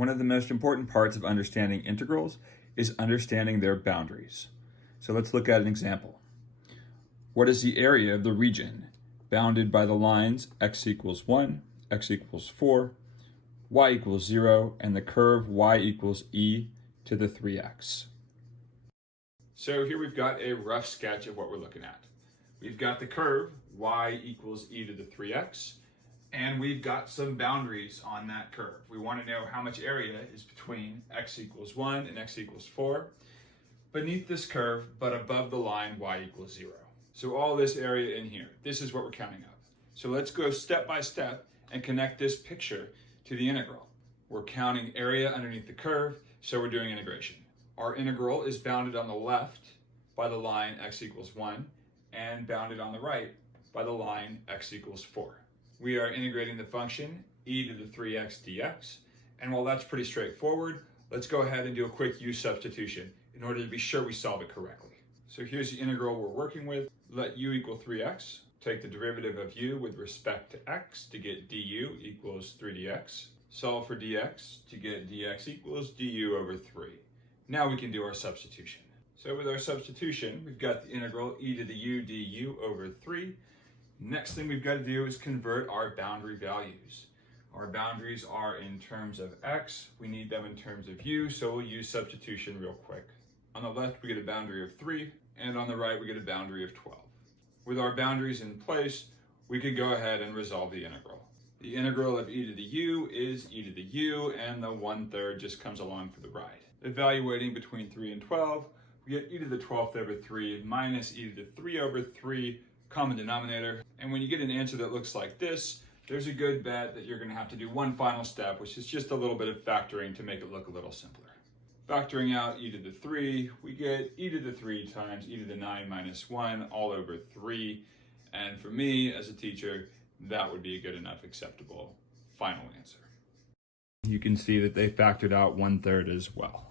One of the most important parts of understanding integrals is understanding their boundaries. So let's look at an example. What is the area of the region bounded by the lines x equals 1, x equals 4, y equals 0, and the curve y equals e to the 3x? So here we've got a rough sketch of what we're looking at. We've got the curve y equals e to the 3x, and we've got some boundaries on that curve. We want to know how much area is between x equals 1 and x equals 4 beneath this curve, but above the line y equals 0. So all this area in here, this is what we're counting up. So let's go step by step and connect this picture to the integral. We're counting area underneath the curve, so we're doing integration. Our integral is bounded on the left by the line x equals 1 and bounded on the right by the line x equals 4. We are integrating the function e to the 3x dx, and while that's pretty straightforward, let's go ahead and do a quick u substitution in order to be sure we solve it correctly. So here's the integral we're working with. Let u equal 3x. Take the derivative of u with respect to x to get du equals 3dx. Solve for dx to get dx equals du over 3. Now we can do our substitution. So with our substitution, we've got the integral e to the u du over 3. Next thing we've got to do is convert our boundary values. Our boundaries are in terms of x. We need them in terms of u, so we'll use substitution real quick. On the left, we get a boundary of 3, and on the right, we get a boundary of 12. With our boundaries in place, we can go ahead and resolve the integral. The integral of e to the u is e to the u, and the 1/3 just comes along for the ride. Evaluating between 3 and 12, we get e to the 12th over 3 minus e to the 3 over 3, common denominator. And when you get an answer that looks like this, there's a good bet that you're going to have to do one final step, which is just a little bit of factoring to make it look a little simpler. Factoring out e to the 3, we get e to the 3 times e to the 9 minus 1 all over 3. And for me, as a teacher, that would be a good enough acceptable final answer. You can see that they factored out 1/3 as well.